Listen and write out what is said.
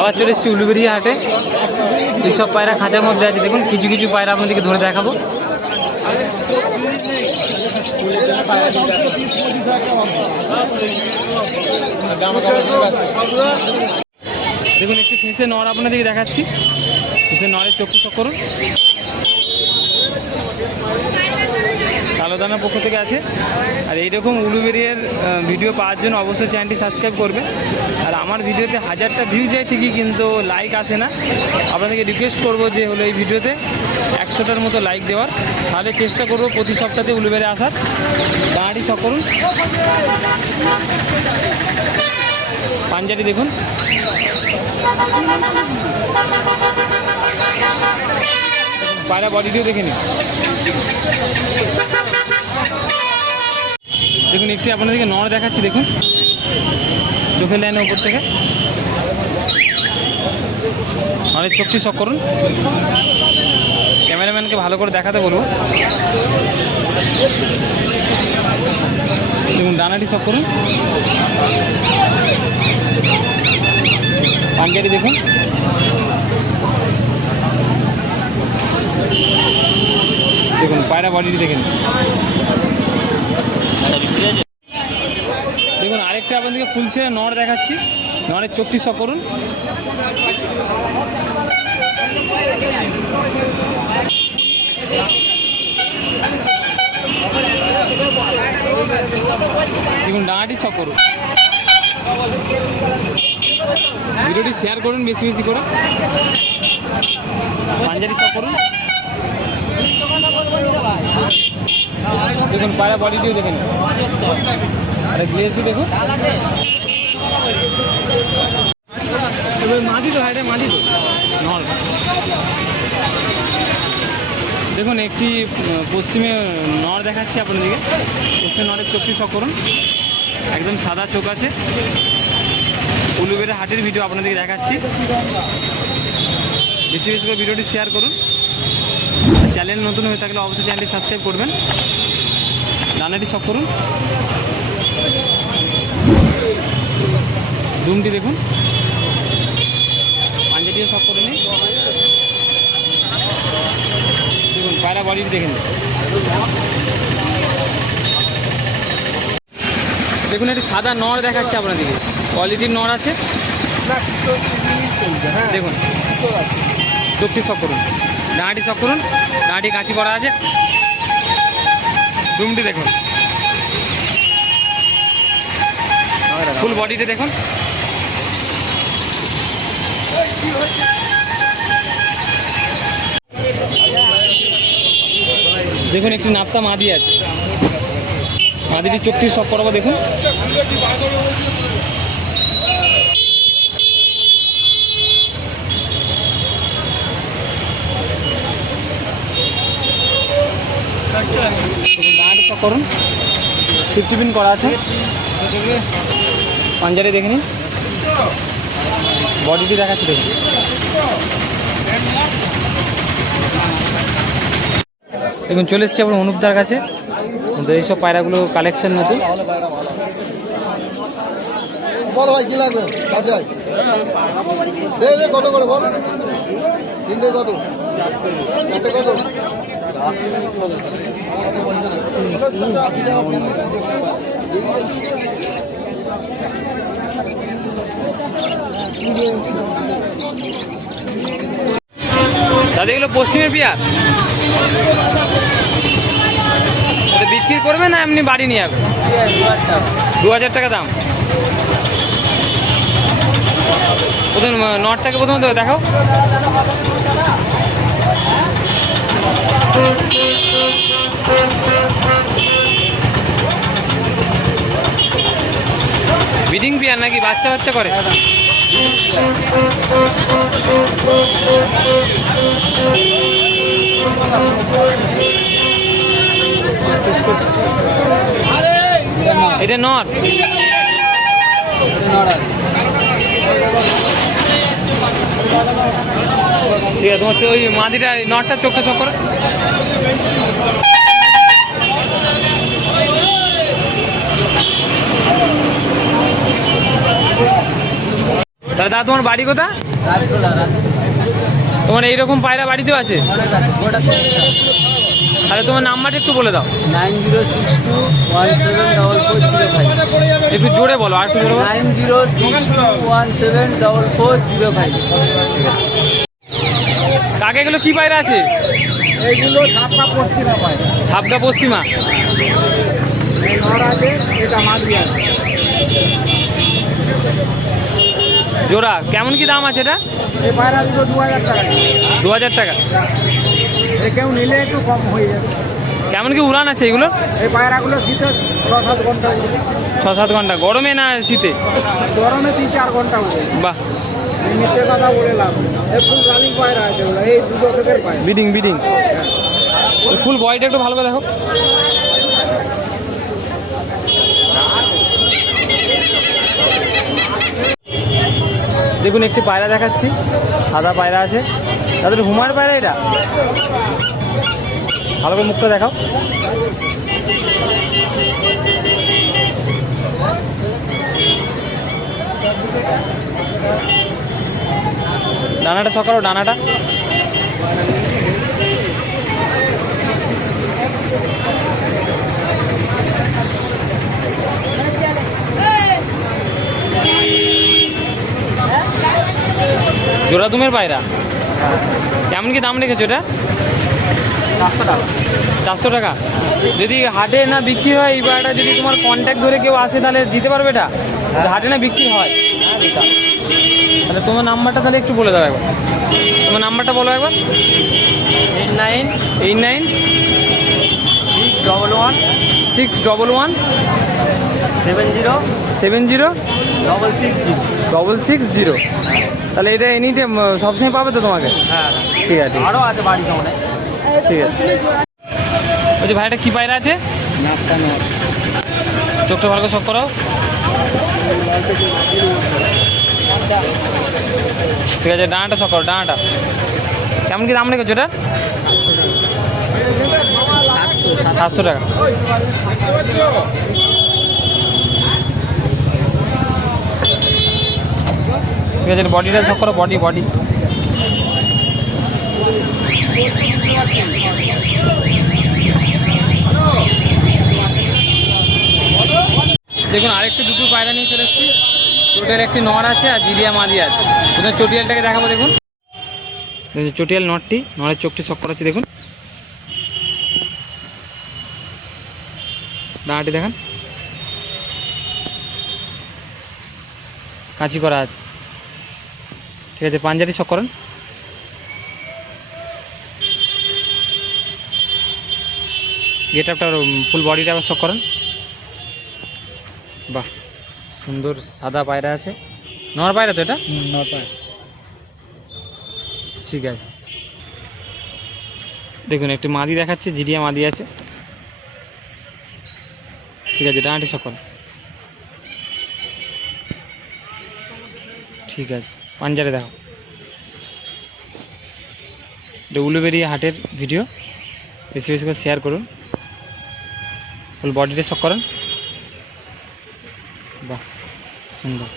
আবার চলে এসেছি উলুবেরিয়া হাটে। এইসব পায়রা খাঁচার মধ্যে আছে। দেখুন, কিছু কিছু পায়রা আপনাদেরকে ধরে দেখাবো। দেখুন, একটি ফেসে নর আপনাদেরকে দেখাচ্ছি। ফেসে নরের চক্ষু চক করুন। কালো দানার পক্ষ থেকে আছে। আর এইরকম উলুবেরিয়ার ভিডিও পাওয়ার জন্য অবশ্যই চ্যানেলটি সাবস্ক্রাইব করবে আর আমার ভিডিওতে হাজারটা ভিউ যায় ঠিকই, কিন্তু লাইক আসে না। আপনাদেরকে রিকোয়েস্ট করব যে হলো এই ভিডিওতে একশোটার মতো লাইক দেওয়ার। তাহলে চেষ্টা করব প্রতি সপ্তাহে উলুবেরে আসার। দাঁড়ি সব করুন দেখুন। পায়রা বডিটিও দেখে নিন। দেখুন, একটি আপনাদেরকে নর দেখাচ্ছি, দেখুন। চোখের লাইনের উপর থেকে? নরের চোখটি শক করুন। ক্যামেরাম্যানকে ভালো করে দেখাতে বলব দেখুন, ডানাটি শক করুন। পাঞ্জাবি দেখুন। দেখুন, পায়রা বডিটি দেখেন। আপনাদেরকে ফুল ছেড়ে নর দেখাচ্ছি। নরের চোখটি শক করুন। দেখুন ডাঙাটি শক করুন। ভিডিওটি শেয়ার করুন বেশি বেশি করে। পাঞ্জাবি শক করুন। দেখুন পায়রা বডিটিও দেখেন আরে গ্লেজটি দেখুন। মাঝি তো হাইটে মাঝি তো। দেখুন একটি পশ্চিমে নর দেখাচ্ছি আপনাদেরকে। পশ্চিম নরের চোখটি শখ করুন। একদম সাদা চোখ আছে। উলুবেড়ে হাটের ভিডিও আপনাদেরকে দেখাচ্ছি। বেশি বেশি করে ভিডিওটি শেয়ার করুন। চ্যানেল নতুন হয়ে থাকলে অবশ্যই চ্যানেলটি সাবস্ক্রাইব করবেন। ডানাটি সব করুন। দুমটি দেখুন। পাঞ্জাটিও সব করে নিন। দেখুন, পায়রা বডিটি দেখেন দেখুন, একটি সাদা নর দেখাচ্ছে আপনাদেরকে। কোয়ালিটির নর আছে। দেখুন। চোখটি সব করুন। ডাঁটি সব করুন। ডাঁটি কাঁচি করা আছে। ডুমটি দেখুন। ফুল বডিতে দেখুন। দেখুন, একটি নাপ্তা মাদি আছে। মাদিটির চোখটি সব করাবো, দেখুন। করুন। ফিফটি পিন করা আছে। পাঞ্জারি দেখে নিন। বডিটি দেখাচ্ছি দেখুন। দেখুন চলে এসছি আপনার অনুপদার কাছে। তো এইসব পায়রাগুলো কালেকশন নতুন। বল ভাই কি লাগবে? কাছে আয়। দে দে কত করে বল? তিনটে কত? চারটে কত? দাদা, এগুলো পশ্চিমের এটা বিক্রি করবে না এমনি বাড়ি নিয়ে যাবে? দু হাজার টাকা দাম। প্রথম নটটাকে প্রথমে তো দেখাও। বিডিং পিয়ার নাকি বাচ্চা বাচ্চা করে? এটা নট ঠিক আছে, তোমার ওই মাদিটা নটটা চোখটা চোখ করো। দাদা তোমার বাড়ি কোথা রাজগোলা তোমার এইরকম পায়রা বাড়িতেও আছে? তাহলে তোমার নাম্বারটা একটু বলে দাও। Nine zero six two one seven double four zero five. একটু জোরে বলো আর একটু জোরে nine zero six two one seven double four zero five. কাকে এগুলো কি পায়রা আছে? এইগুলো পশ্চিমে আছে এটা জোড়া কেমন কি দাম আছে এটা? দু হাজার টাকা। কেউ নিলে একটু কম হয়ে যাবে। কেমন কি উড়ান আছে এগুলো? এই পায়রাগুলো শীতে ছ সাত ঘণ্টা ছ সাত ঘণ্টা গরমে না শীতে? গরমে তিন চার ঘণ্টা বাহ। মিথ্যে কথা বলে লাভ নেই। ফুল রানিং পায়রা আছে এই বিডিং বিডিং ফুল বয়টা একটু ভালো করে দেখো। দেখুন, একটি পায়রা দেখাচ্ছি। সাদা পায়রা আছে। তাদের হুমার পায়রা এটা? ভালো করে মুখটা দেখাও। ডানাটা সকালো ডানাটা। দুমের পায়রা। কেমন কি দাম রেখেছো এটা? পাঁচশো টাকা। চারশো টাকা। যদি হাটে না বিক্রি হয় এই পায়রাটা যদি তোমার কন্ট্যাক্ট ধরে কেউ আসে তাহলে দিতে পারবে এটা? হাটে না বিক্রি হয়। তাহলে তোমার নাম্বারটা তাহলে একটু বলে দাও একবার। তোমার নাম্বারটা বলো একবার। Eight nine eight nine six double one six double one seven zero seven zero double six zero double six zero তাহলে এটা এনি টাইম সবসময় পাবে তো তোমাকে? হ্যাঁ ঠিক আছে। আরও আছে বাড়িতে অনেক। ঠিক আছে। বলছি ভাইটা কী পায়রা আছে? চোখটা ভালো করে শখ করাও। ঠিক আছে ডানাটা শখ করো ডানাটা কেমন কি দাম রেখেছো এটা? সাতশো টাকা। ঠিক আছে, বডিটা শখ করো বডি বডি দেখুন, আরেকটি দুটো পায়রা নিয়ে চলে এসেছি। চটিয়াল একটি নর আছে আর জিরিয়া মাদি আছে। প্রথমে চটিয়ালটাকে দেখাবো, দেখুন। চটিয়াল নরটি, নরের চোখটি শক করাচ্ছি দেখুন। ডানাটি দেখান। কাঁচি করা আছে। ঠিক আছে পাঞ্জাটি শক করেন। গেট আপটা ফুল বডিটা আবার শক করেন। বাহ সুন্দর সাদা পায়রা আছে। নর পায়রা তো এটা? নটা ঠিক আছে। দেখুন একটু মাদি দেখাচ্ছে জিরিয়া মাদি আছে। ঠিক আছে ডানাটি সকল ঠিক আছে। পাঞ্জারে দেখো। এটা উলুবেরিয়া হাটের ভিডিও বেশি বেশি করে শেয়ার করুন। ফুল বডিটা শক করেন। বাহ, সুন্দর।